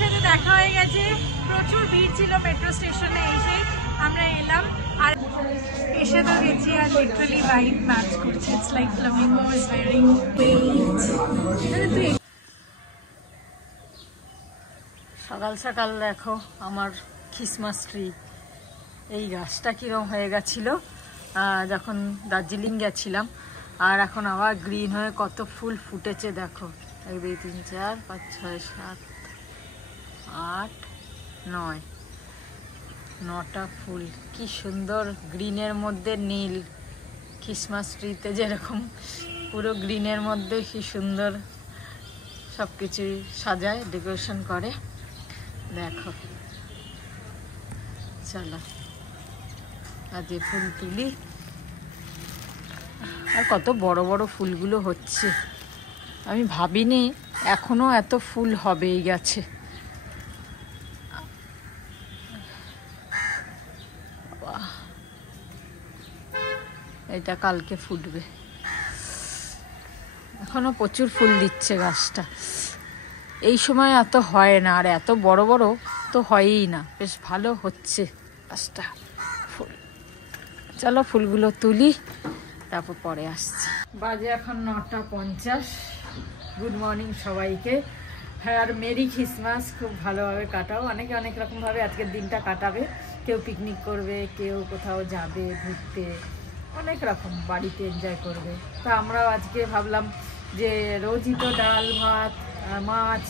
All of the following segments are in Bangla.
সাথে দেখা হয়ে গেছে। প্রচুর ভিড় ছিল মেট্রো স্টেশনে, এসে আমরা এলাম আর এসে তো গেছি আর লিটারালি ভাইব ম্যাচ করছে। It's like flamingo is wearing wait. সকাল সকাল দেখো আমার খ্রিসমাস ট্রি, এই গাছটা কিরম হয়ে গেছিল যখন দার্জিলিং গেছিলাম, আর এখন আবার গ্রিন হয়ে কত ফুল ফুটেছে দেখো। 1 2 3 4 5 6 7 8 9 9টা ফুল, কি সুন্দর গ্রিনের মধ্যে নীল। খ্রিসমাস ট্রিতে যেরকম পুরো গ্রিনের মধ্যে কি সুন্দর সব কিছু সাজায়, ডেকোরেশন করে দেখো। চলো আজ ফুল তুলি। আর কত বড় বড় ফুলগুলো হচ্ছে, আমি ভাবিনি এখনো এত ফুল হবে এই গাছে। এটা কালকে ফুটবে, এখনো প্রচুর ফুল দিচ্ছে গাছটা। এই সময় এত হয় না, আর এত বড় বড় তো হয়ই না, বেশ ভালো হচ্ছে গাছটা ফুল। চলো ফুলগুলো তুলি, তারপর পরে আসছি। বাজে এখন 9টা 50। গুড মর্নিং সবাইকে। হ্যাঁ, আর মেরি খ্রিসমাস। খুব ভালোভাবে কাটাও, অনেকে অনেক রকমভাবে আজকের দিনটা কাটাবে। কেউ পিকনিক করবে, কেউ কোথাও যাবে ঘুরতে, অনেক রকম বাড়িতে এনজয় করবে। তা আমরাও আজকে ভাবলাম যে রোজই তো ডাল ভাত মাছ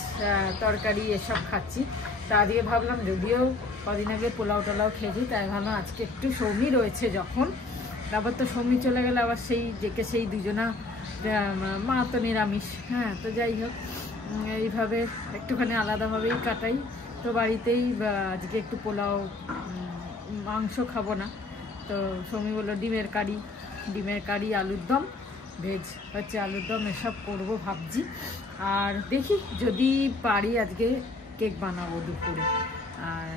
তরকারি এসব খাচ্ছি, তা আজকে ভাবলাম যদিও কদিন আগে পোলাও টোলাও খেয়েছি, তাই ভাবলাম আজকে একটু সৌমি রয়েছে যখন, তারপর তো সৌমি চলে গেলে আবার সেই দুজনা মা তো নিরামিষ। হ্যাঁ, তো যাই হোক এইভাবে একটুখানি আলাদাভাবেই কাটাই। তো বাড়িতেই আজকে একটু পোলাও, মাংস খাবো না, তো সৌমি বললো ডিমের কারি আলুর দম, ভেজ হচ্ছে আলুর দম, এসব করবো ভাবছি। আর দেখি যদি পারি আজকে কেক বানাবো দুপুরে, আর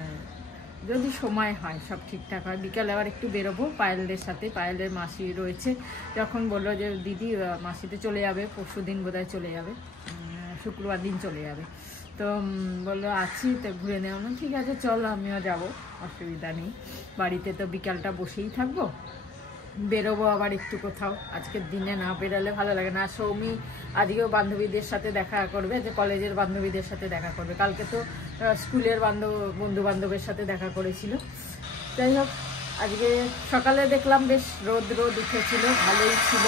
যদি সময় হয় সব ঠিকঠাক হয় বিকালে আবার একটু বেরোবো পায়েলদের সাথে। পায়েলের মাসি রয়েছে, যখন বললো যে দিদি মাসিতে চলে যাবে, পরশু দিন বোধহয় চলে যাবে, শুক্রবার দিন চলে যাবে, তো বললো আছি তো ঘুরে নেওয়া না। ঠিক আছে চলো, আমিও যাবো, অসুবিধা নেই। বাড়িতে তো বিকালটা বসেই থাকবো, বেরোবো আবার একটু কোথাও। আজকের দিনে না বেরোলে ভালো লাগে না। সৌমি আজকেও বান্ধবীদের সাথে দেখা করবে, যে কলেজের বান্ধবীদের সাথে দেখা করবে। কালকে তো স্কুলের বন্ধু বান্ধবের সাথে দেখা করেছিল। যাই হোক আজকে সকালে দেখলাম বেশ রোদ উঠেছিল, ভালোই ছিল।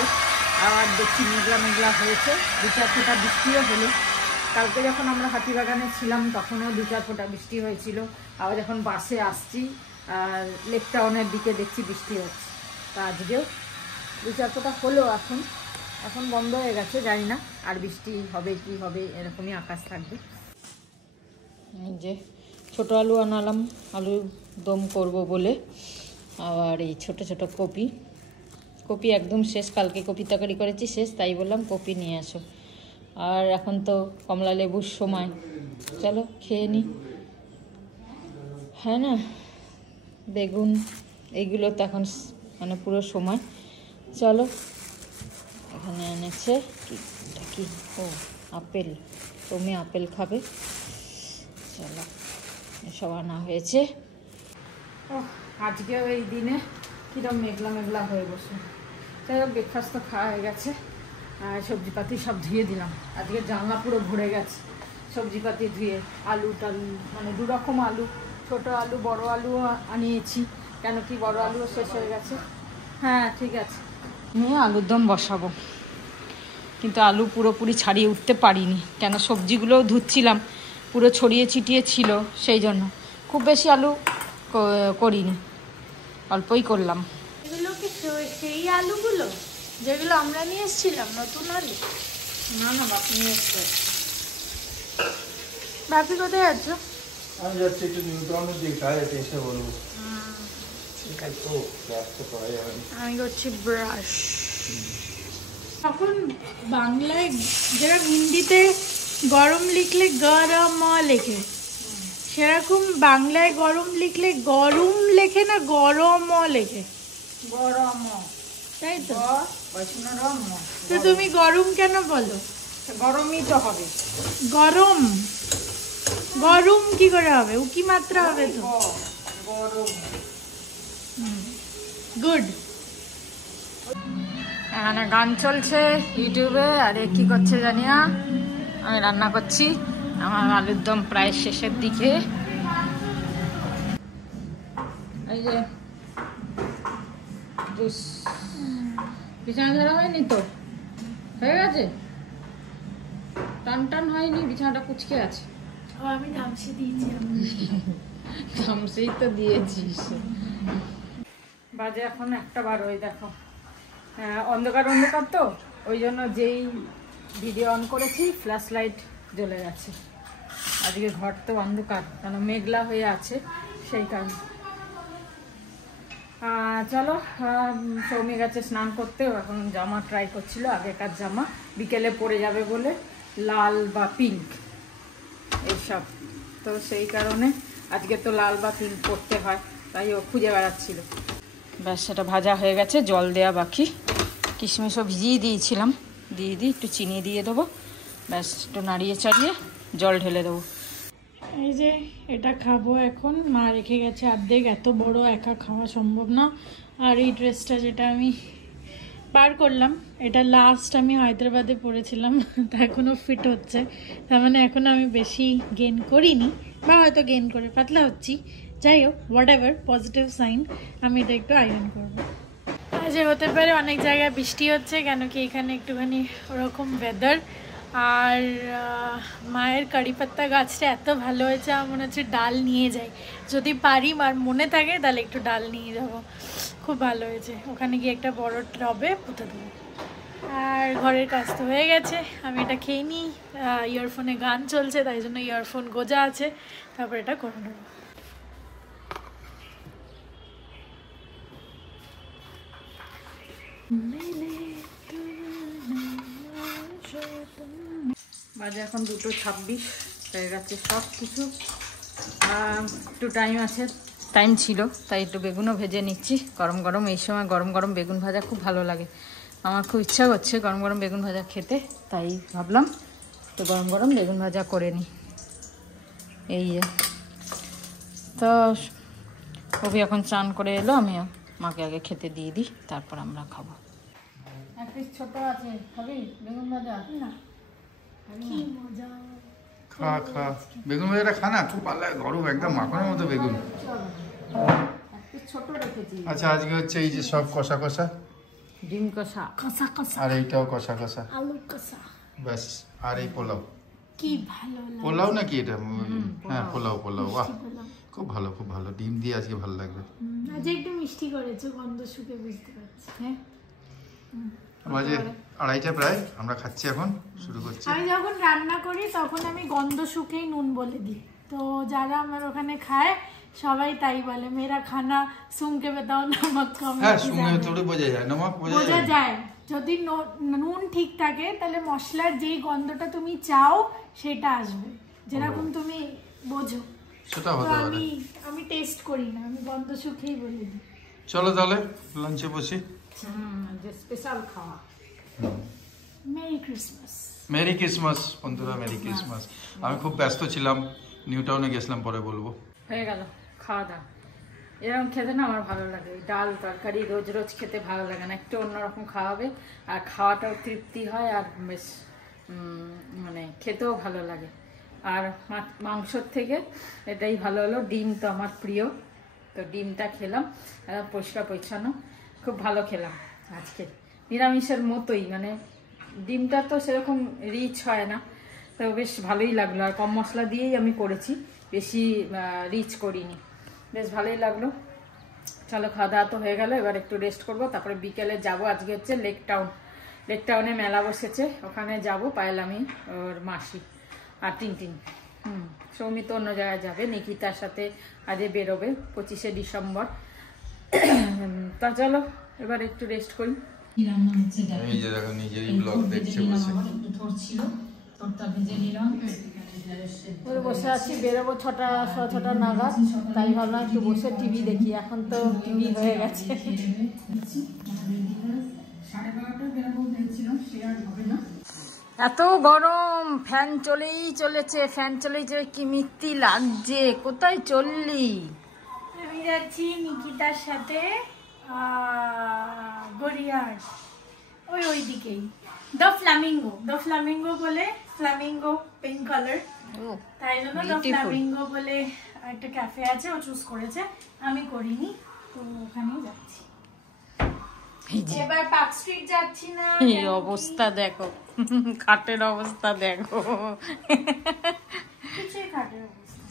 আর দেখছি মেঘলা হয়েছে, 2-4 ফোঁটা বৃষ্টিও হলো। কালকে যখন আমরা হাতিবাগানে ছিলাম তখনও 2-4 ফোঁটা বৃষ্টি হয়েছিল। আবার যখন বাসে আসছি আর লেক টাউনের দিকে দেখছি বৃষ্টি হচ্ছে, তা আজকেও 2-4 ফোঁটা হলো। এখন বন্ধ হয়ে গেছে, জানি না আর বৃষ্টি হবে কি হবে, এরকমই আকাশ থাকবে। এই যে ছোট আলু আনালাম আলুর দম করব বলে, আবার এই ছোট কপি একদম শেষ, কালকে কপি তরকারি করেছি শেষ, তাই বললাম কপি নিয়ে আসো। আর এখন তো কমলা লেবুর সময়, চলো খেয়ে নিই। হ্যাঁ না, বেগুন এইগুলো তো এখন মানে পুরো সময়। চলো এখানে এনেছে কি ও আপেল, তুমি আপেল খাবে, চলো এসব আনা হয়েছে। ও আজকেও এই দিনে কিরম মেঘলা হয়ে বসে। যাই হোক ব্রেকফাস্ট তো খাওয়া হয়ে গেছে, আর সবজিপাতি সব ধুয়ে দিলাম। আজকে জানলা পুরো ভরে গেছে সবজিপাতি ধুয়ে। আলু টালু মানে 2 রকম আলু, ছোট আলু বড় আলু আনিয়েছি, কেন কি বড় আলুও শেষ হয়ে গেছে। হ্যাঁ ঠিক আছে, নিয়ে আলুর দম বসাবো। কিন্তু আলু পুরোপুরি ছাড়িয়ে উঠতে পারিনি, কেন সবজিগুলোও ধুচ্ছিলাম, পুরো ছড়িয়ে ছিটিয়ে ছিল, সেই জন্য খুব বেশি আলু করিনি, অল্পই করলাম। এগুলো কি সেই আলুগুলো যেগুলো আমরা নিয়ে এসেছিলাম, নতুন আলু? না বাপি নিয়ে এসছে। বাপি কোথায় আছো? আমি যাচ্ছি একটু নিউটনের দিকে, এসে বলবো। আমি করছি ব্রাশ। তখন বাংলায় যেরকম হিন্দিতে গরম লিখলে গরম লেখে, সেরকম বাংলায় গরম লিখলে গরম লেখে না, গরম লেখে। গরম, তাই তো? তো তুমি গরম কেন বলো? গরমই তো হবে। গরম গরম কি করে হবে? উকি মাত্রা হবে তো। গরম। গুড। এখানে গান চলছে ইউটিউবে, আর এ কি করছে জানি না। আমি রান্না করছি, আমার আলুর দম প্রায় শেষের দিকে। এই যে জুস, বিছানা ঝাড়া হয়নি তো? হয়ে গেছে? টান টান হয়নি, বিছানাটা কুচকে আছে। আমি ধামসে দিয়েছি। ধামসেই তো দিয়েছিস। বাজে এখন 1:12, ওই দেখো অন্ধকার অন্ধকার তো, ওই জন্য যেই ভিডিও অন করেছি ফ্ল্যাশ লাইট জ্বলে গেছে। আজকে ঘর তো অন্ধকার, কারণ মেঘলা হয়ে আছে, সেই কারণে। চলো, সৌমি গেছে স্নান করতেও, এখন জামা ট্রাই করছিল, আগেকার জামা বিকেলে পরে যাবে বলে, লাল বা পিঙ্ক এইসব। তো সেই কারণে আজকে তো লাল বা পিঙ্ক পরতে হয়, তাই ও খুঁজে বেড়াচ্ছিল। ব্যাস, সেটা ভাজা হয়ে গেছে, জল দেওয়া বাকি। কিশমিশও ভিজিয়ে দিয়েছিলাম, দিয়ে একটু চিনি দিয়ে দেবো, ব্যাস একটু নাড়িয়ে চাড়িয়ে জল ঢেলে দেবো। এই যে এটা খাবো এখন, মা রেখে গেছে অর্ধেক, এত বড় একা খাওয়া সম্ভব না। আর এই ড্রেসটা যেটা আমি বার করলাম, এটা লাস্ট আমি হায়দ্রাবাদে পরেছিলাম, তা এখনও ফিট হচ্ছে, তার মানে এখনও আমি বেশি গেইন করিনি, বা হয়তো গেইন করে পাতলা হচ্ছি। যাই হোক, হোয়াট এভার, পজিটিভ সাইন। আমি এটা একটু আয়রন করবো। যে হতে পারে অনেক জায়গায় বৃষ্টি হচ্ছে, কেন কি এখানে একটুখানি ওরকম ওয়েদার। আর মায়ের কারি পাত্তা গাছটা এত ভালো হয়েছে, আমার মনে হচ্ছে ডাল নিয়ে যাই, যদি পারি আর মনে থাকে তাহলে একটু ডাল নিয়ে যাব। খুব ভালো হয়েছে, ওখানে গিয়ে একটা বড় টবে পুঁতে দেবো। আর ঘরের কাজ তো হয়ে গেছে, আমি এটা খেয়ে নিই। ইয়ারফোনে গান চলছে, তাই জন্য ইয়ারফোন গোজা আছে, তারপর এটা করে নেবো। বাজে এখন 2:26 হয়ে গেছে সব কিছু। একটু টাইম আছে, টাইম ছিল, তাই একটু বেগুনও ভেজে নিচ্ছি গরম গরম। এই সময় গরম গরম বেগুন ভাজা খুব ভালো লাগে, আমার খুব ইচ্ছা করছে গরম গরম বেগুন ভাজা খেতে, তাই ভাবলাম তো গরম গরম বেগুন ভাজা করে নিই। এই তো কবি এখন চান করে এলো, আমি মাকে আগে খেতে দিয়ে দিই, তারপর আমরা খাবো। এক পিস ছোট আছে, খাবি বেগুন ভাজা? না, কি মজা। খা খা, বেগুন ভাজাটা খা না, খুব ভালো লাগে, গরম একদম মাখনের মতো বেগুন। এক পিস ছোট রেখেছি। আচ্ছা, আজকে হচ্ছে এই যে সব কষা কষা, ডিম কষা, কষা কষা, আর এইটাও কষা কষা, আলু কষা, ব্যাস। আর এই পোলাও, কি ভালো লাগে। পোলাও নাকি এটা? হ্যাঁ, পোলাও পোলাও, বাহ, পোলাও। খুব ভালো খুব ভালো। ডিম দিয়ে আজকে ভালো লাগবে। আজ একটু মিষ্টি করেছো, গন্ধ শুকে বুঝতে পারছি। হ্যাঁ বাজে 2:30 প্রায়, আমরা খাচ্ছি এখন, শুরু করছি। আমি যখন রান্না করি তখন আমি গন্ধ শুকেই নুন বলে দিই, তো যারা আমার ওখানে খায় সবাই তাই বলে, মেরা খানা সুনকে বেতাও নমক কম। হ্যাঁ, শুনে থোড়ি বোঝা যায়, নমক বোঝা যায়। যদি নুন ঠিক থাকে তাহলে মশলার যেই গন্ধটা তুমি চাও সেটা আসবে, যেরকম তুমি বোঝো। সেটা তো হতে পারে। আমি টেস্ট করি না, আমি গন্ধ শুকেই বলে দিই। চলো তাহলে লাঞ্চে বসি। যে স্পেশাল খাওয়া। Merry Christmas. মেরি ক্রিসমাস বন্ধুরা, মেরি ক্রিসমাস। আমি খুব ব্যস্ত ছিলাম, নিউ টাউনে গেছিলাম, পরে বলবো। হয়ে গেল খাওয়া দাওয়া। এরকম খেতে না আমার ভালো লাগে, ডাল তরকারি রোজ রোজ খেতে ভালো লাগে না, একটু অন্যরকম খাওয়াবে, আর খাওয়াটাও তৃপ্তি হয়, আর বেশ মানে খেতেও ভালো লাগে। আর মাংসর থেকে এটাই ভালো হলো। ডিম তো আমার প্রিয়, তো ডিমটা খেলাম, পরিষ্কার পরিচ্ছন্ন, খুব ভালো খেলাম আজকে। নিরামিষের মতোই, মানে ডিমটা তো সেরকম রিচ হয় না, তো বেশ ভালোই লাগলো। আর কম মশলা দিয়েই আমি করেছি, বেশি রিচ করিনি, বেশ ভালোই লাগলো। চলো, খাওয়া দাওয়া তো হয়ে গেল, এবার একটু রেস্ট করবো, তারপরে বিকেলে যাব। আজকে হচ্ছে লেক টাউনে মেলা বসেছে, ওখানে যাব। পায়েল, আমি, ওর মাসি আর টিনটিন। সৌমি তো অন্য জায়গায় যাবে, নিকিতার সাথে আজকে বেরোবে 25শে ডিসেম্বর। তা চলো এবার একটু রেস্ট করি। এই যে দেখো, নিজেরই ব্লগ দেখছে বসে। বসে আছি, বেরোবো 6টা 6:30 নাগাদ, তাই ভাবলাম একটু বসে টিভি দেখি। এখন তো টিভি হয়ে গেছে। এত গরম, ফ্যান চলেই চলেছে, ফ্যান চলেই চলে, কি মিত্তি লাগছে। কোথায় চললি? আমি যাচ্ছি নিকিতার সাথে গড়িয়াহাট, ওই দিকেই দ্য ফ্লামিঙ্গো বলে, ফ্লামিঙ্গো পিঙ্ক কালার, তাই জন্য দ্য ফ্লামিঙ্গো বলে একটা ক্যাফে আছে, ও চুজ করেছে, আমি করিনি, তো ওখানেই যাচ্ছি। এবার পার্ক স্ট্রিট যাচ্ছি না। এই অবস্থা দেখো, খাটের অবস্থা দেখো। কিছুই খাটের অবস্থা।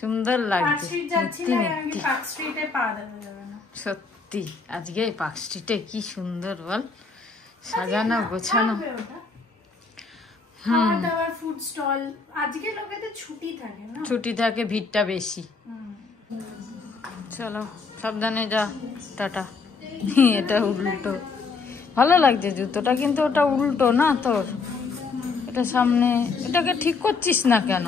সুন্দর লাগছে। পার্ক স্ট্রিট যাচ্ছি না, আমি পার্ক স্ট্রিটে পা দেওয়া যাবে না। সত্যি আজকে পার্ক স্ট্রিটে কি সুন্দর বল, সাজানো গোছানো। খাওয়া দাওয়ার ফুড স্টল, আজকে লোকেদের ছুটি থাকে না, ছুটি থাকে, ভিড়টা বেশি। চলো সাবধানে যা, টাটা। এটা উল্টো, ভালো লাগছে জুতোটা, কিন্তু ওটা উল্টো না তোর, এটা সামনে। এটাকে ঠিক করছিস না কেন?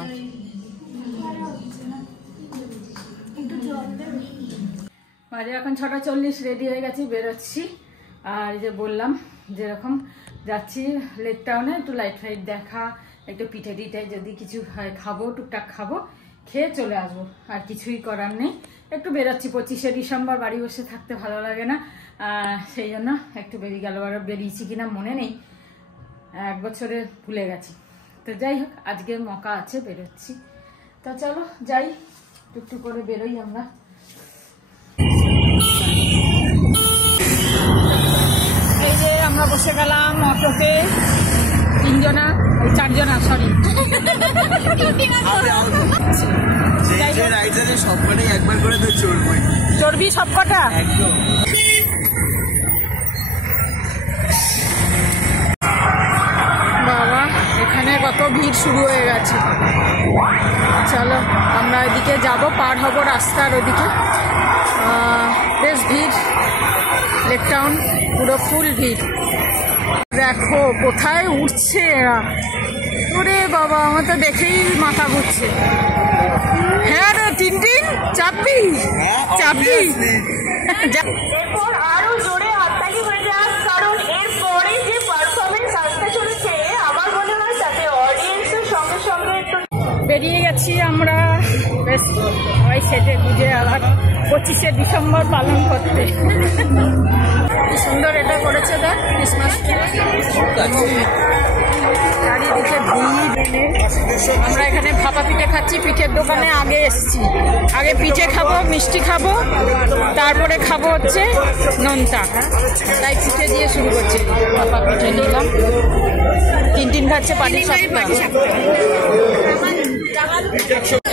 বাজে এখন 6:40, রেডি হয়ে গেছি, বেরোচ্ছি। আর এই যে বললাম যেরকম যাচ্ছি লেক টাউনে, একটু লাইট ফাইট দেখা, একটু পিঠে টিঠে যদি কিছু হয় খাবো, টুকটাক খাবো, খেয়ে চলে আসবো। আর কিছুই করার নেই, একটু বেরোচ্ছি। 25শে ডিসেম্বর, বাড়ি বসে থাকতে ভালো লাগে না, সেই জন্য একটু বেরিয়ে গেল। আর বেরিয়েছি কিনা মনে নেই, 1 বছরে ভুলে গেছি। তো যাই হোক, আজকে মকা আছে, বেরোচ্ছি। তো চলো যাই, টুকটুক করে বেরোই আমরা। এই যে আমরা বসে গেলাম অটোতে, 3জনা, 4জনা, সরি। চর্বি সবকটা একদম। বাবা, এখানে কত ভিড় শুরু হয়ে গেছে। চলো আমরা এদিকে যাব, পার হব রাস্তার ওদিকে। বেশ ভিড়, লেক টাউন পুরো ফুল ভিড়। দেখো কোথায় উঠছে এরা, ওরে বাবা, আমার তো দেখেই মাথা ঘুরছে। হ্যাঁ রে টিনটিন, চাপবি চাপবি। এরপর আরো জোরে হাততালি হয়ে যাক, কারণ এরপরে যে পারফরমেন্স আসতে চলেছে আমার মনে হয় তাতে অডিয়েন্সের সঙ্গে সঙ্গে একটু। বেরিয়ে গেছি আমরা, বেশ সবাই সেটে গুজে আবার 25শে ডিসেম্বর পালন করতে। কি সুন্দর এটা করেছে দেখ, ক্রিসমাস চারিদিকে ভিড়। আমরা এখানে ভাপা পিঠে খাচ্ছি, পিঠের দোকানে আগে এসছি। আগে পিঠে খাবো, মিষ্টি খাবো, তারপরে খাবো হচ্ছে নোনতা। তাই পিঠে দিয়ে শুরু করছি। ভাপা পিঠে নিলাম, টিনটিন খাচ্ছে পাটিসাপটা,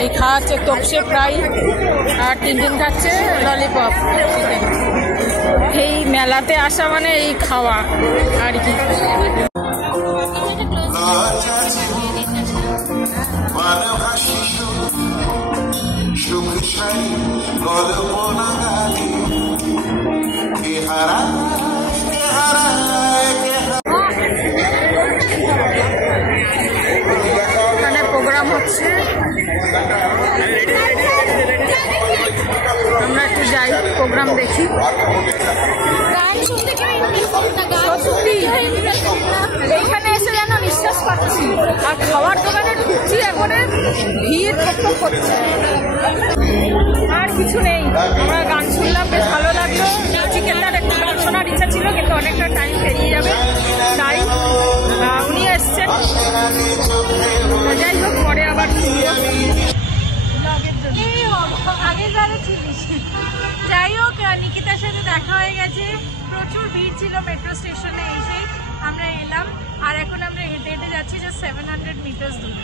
এই খাচ্ছে তপসে ফ্রাই, আর টিনটিন খাচ্ছে ললিপপ। এই মেলাতে আসা মানে এই খাওয়া আর কি। এখানে প্রোগ্রাম হচ্ছে, আমরা একটু যাই, প্রোগ্রাম দেখি। সত্যি এইখানে এসে যেন নিঃশ্বাস পাচ্ছি। আর খাওয়ার দোকানে ঢুকছি, একবারে ভিড় ঠকঠক করছে, আর কিছু নেই। আমরা গান শুনলাম, বেশ ভালো লাগলো। চিকেনটার একটু গান শোনার ইচ্ছা ছিল, কিন্তু অনেকটা টাইম পেরিয়ে যাবে, তাই উনি এসছেন। যাই হোক, পরে আবার আগে যারা চিনিস। যাই হোক, নিকিতার সাথে দেখা হয়ে গেছে, প্রচুর ভিড় ছিল মেট্রো স্টেশনে এসে আমরা এলাম। আর এখন আমরা হেঁটে হেঁটে যাচ্ছি যে 700 মিটার দূরে।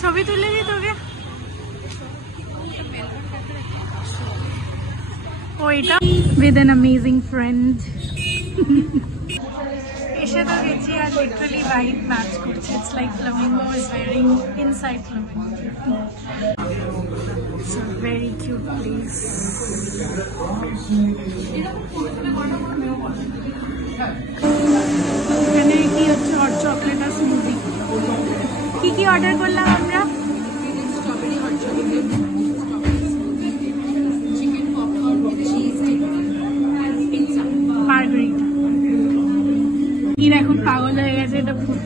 ছবি তুলে দিই তোকে, ওইটা উইথ অ্যান অ্যামেজিং ফ্রেন্ড। এসে তো গেছি, আর লিটারালি ভাইব ম্যাচ করছে। It's like flamingo is wearing inside flamingo. It's a very cute place. এখানে কি হচ্ছে, হট চকলেট আর স্মুদি। কি কি অর্ডার করলাম আমরা? Strawberry hot chocolate, chicken popcorn, cheese, margarita.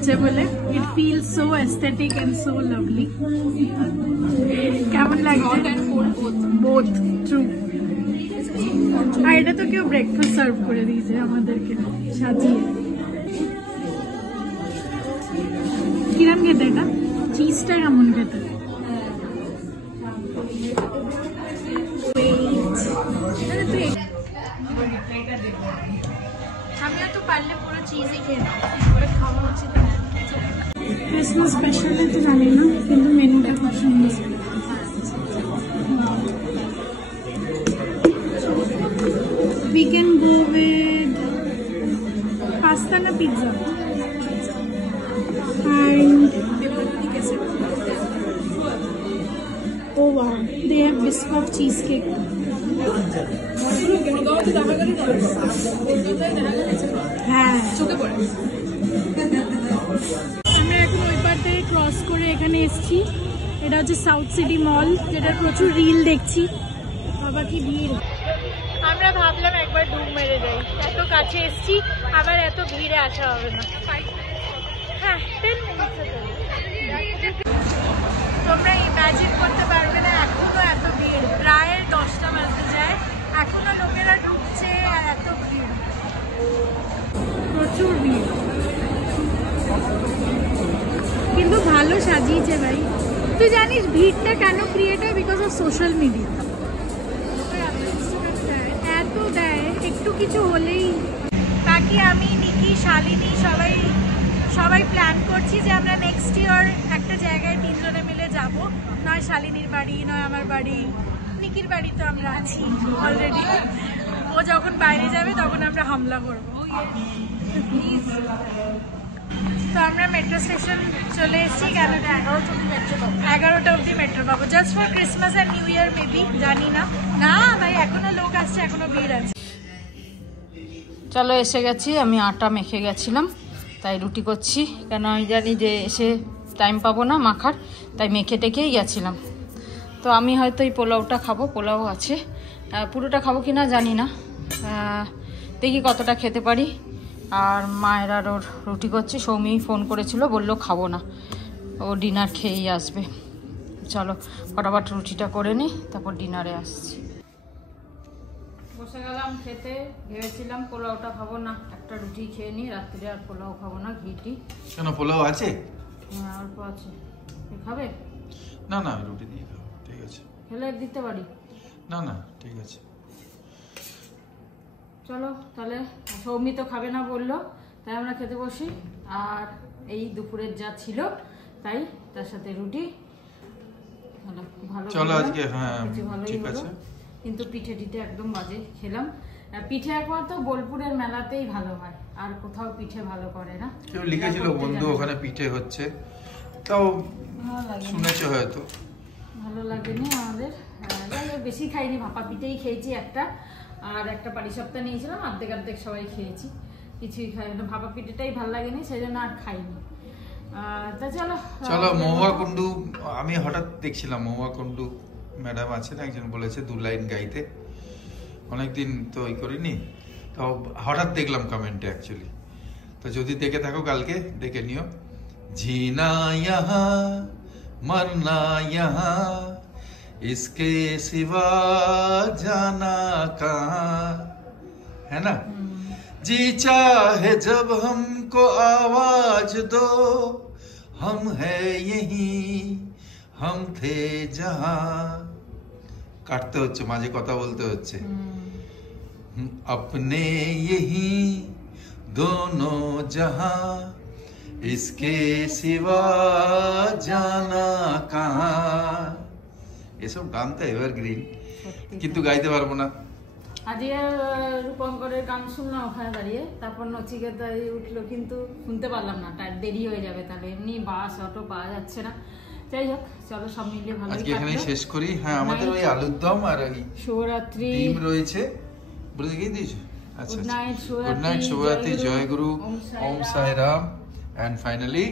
হচ্ছে বলে। It feels so aesthetic and so lovely. কেমন লাগছে? Both true. আর এটা তো কেউ ব্রেকফাস্ট সার্ভ করে দিয়েছে আমাদেরকে সাজিয়ে। কিরম খেতে এটা? চিজটা কেমন খেতে? আমিও তো পারলে পুরো চিজই খেয়ে খাওয়া উচিত। ক্রিসমাস স্পেশাল তো জানি না, কিন্তু মেনুটা খুব সুন্দর। We can go with pasta na pizza. And oh wow, they have Biscoff cheesecake. হ্যাঁ, আমরা এখন ওই পার থেকে ক্রস করে এখানে এসেছি। এটা হচ্ছে সাউথ সিটি মল, যেটা প্রচুর রিল দেখছি। বাবা কি ভিড়! আমরা ভাবলাম একবার ডুব মেরে যাই, এত কাছে এসেছি, আবার এত ভিড়ে আসা হবে না। হ্যাঁ, 10 মিনিট। তোমরা ইমাজিন করতে পারবে না, এখনো এত ভিড়। প্রায় 10টা বাজতে যায়, এখনো লোকেরা ঢুকছে, এত ভিড়, প্রচুর ভিড়। কিন্তু ভালো সাজিয়েছে ভাই। তুই জানিস ভিড়টা কেন ক্রিয়েট হয়? Because of social media. এত দেয়, একটু কিছু হলেই। বাকি আমি, নিকি, শালিনী সবাই প্ল্যান করছি যে আমরা নেক্সট ইয়ার একটা জায়গায় 3 জনে মিলে যাব। নয় শালিনীর বাড়ি, নয় আমার বাড়ি। নিকির বাড়ি তো আমরা আছি অলরেডি। ও যখন বাইরে যাবে তখন আমরা হামলা করবো। তো আমরা মেট্রো স্টেশন চলে এসেছি। কেন? 11টা অবধি মেট্রো পাবো, জাস্ট ফর ক্রিসমাস আর নিউ ইয়ার মেবি, জানি না। না ভাই, এখনো লোক আসছে, এখনো ভিড় আছে। চলো এসে গেছি। আমি আটা মেখে গেছিলাম, তাই রুটি করছি। কেন আমি জানি যে এসে টাইম পাবো না মাখার, তাই মেখে টেকেই গেছিলাম। তো আমি হয়তো এই পোলাওটা খাবো, পোলাও আছে। পুরোটা খাবো কি না জানি না, দেখি কতটা খেতে পারি। আর মায়ের আর ওর রুটি করছে। সৌমি ফোন করেছিল, বললো খাবো না, ও ডিনার খেয়েই আসবে। চলো ফটাফট রুটিটা করে নিই, তারপর ডিনারে আসছি। বসে গেলাম খেতে। ভেবেছিলাম পোলাওটা খাবো না, একটা রুটি খেয়ে নিই, রাত্রে আর পোলাও খাবো না। ঘিটি কেন, পোলাও আছে? হ্যাঁ, অল্প আছে। খাবে? না না, রুটি দিয়ে খাবো, ঠিক আছে। খেলে দিতে পারি? না না, ঠিক আছে। চলো তাহলে, সৌমি তো খাবে না বললো, তাই আমরা খেতে বসি। আর এই দুপুরের যা ছিল তাই, তার সাথে রুটি। ভালো চলো আজকে, হ্যাঁ ভালোই ঠিক হলো। আছে। কিন্তু পিঠে টিঠে একদম বাজে খেলাম। পিঠে একমাত্র বোলপুরের মেলাতেই ভালো হয়, আর কোথাও পিঠে ভালো করে না। কেউ লিখেছিল বন্ধু ওখানে পিঠে হচ্ছে, তাও শুনেছো হয়তো। ভালো লাগেনি আমাদের। বেশি খাইনি, ভাপা পিঠেই খেয়েছি একটা, আর একটা পাটিসাপটা নিয়েছিলাম, অর্ধেক সবাই খেয়েছি, কিছুই খাই না। ভাপা পিঠেটাই ভালো লাগেনি, সেই জন্য আর খাইনি। তা চলো চলো মহুয়া কুন্ডু, আমি হঠাৎ দেখছিলাম মহুয়া কুন্ডু ম্যাডাম আছেন, একজন বলেছে 2 লাইন গাইতে। অনেকদিন তো ওই করিনি, তো হঠাৎ দেখলাম কমেন্টে অ্যাকচুয়ালি। তো যদি দেখে থাকো কালকে দেখে নিও। जीना यहाँ मरना यहाँ इसके सिवा जाना कहाँ, है ना। जी चाहे जब हमको आवाज दो, हम है यहीं हम थे जहाँ। কাটতে হচ্ছে, মাঝে কথা বলতে হচ্ছে। अपने यही दोनों जहाँ इसके सिवा जाना कहाँ। এসব গান তো এভারগ্রিন, কিন্তু গাইতে পারবো না। আজকে রূপঙ্করের গান শুনলাম ওখানে দাঁড়িয়ে, তারপর নচিকেতা উঠলো, কিন্তু শুনতে পারলাম না, তার দেরি হয়ে যাবে। তাহলে এমনি বাস অটো পাওয়া যাচ্ছে না। যাই হোক, চলো সব মিলিয়ে ভালো। আজকে এখানেই শেষ করি। হ্যাঁ, আমাদের ওই আলুর দম আর ওই শিবরাত্রি ডিম রয়েছে, বলে গিয়ে দিয়েছো। আচ্ছা, গুড নাইট, শুভরাত্রি, জয় গুরু, ওম সাই রাম, and finally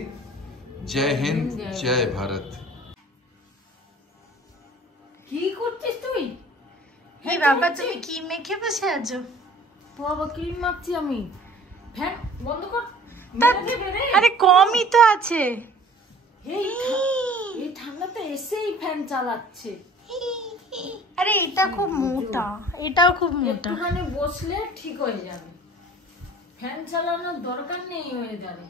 জয় হিন্দ, জয় ভারত। কি করছিস তুই? হে বাবা, তুমি কি মেখে বসে আছো? বাবা ক্রিম মাখছি আমি। ফ্যান বন্ধ কর। আরে কমই তো আছে। এই ঠান্ডাতে এসেই ফ্যান চালাচ্ছে। আরে এটা খুব মোটা, এটাও খুব মোটা। একটুখানি বসলে ঠিক হয়ে যাবে, ফ্যান চালানোর দরকার নেই হয়ে যাবে।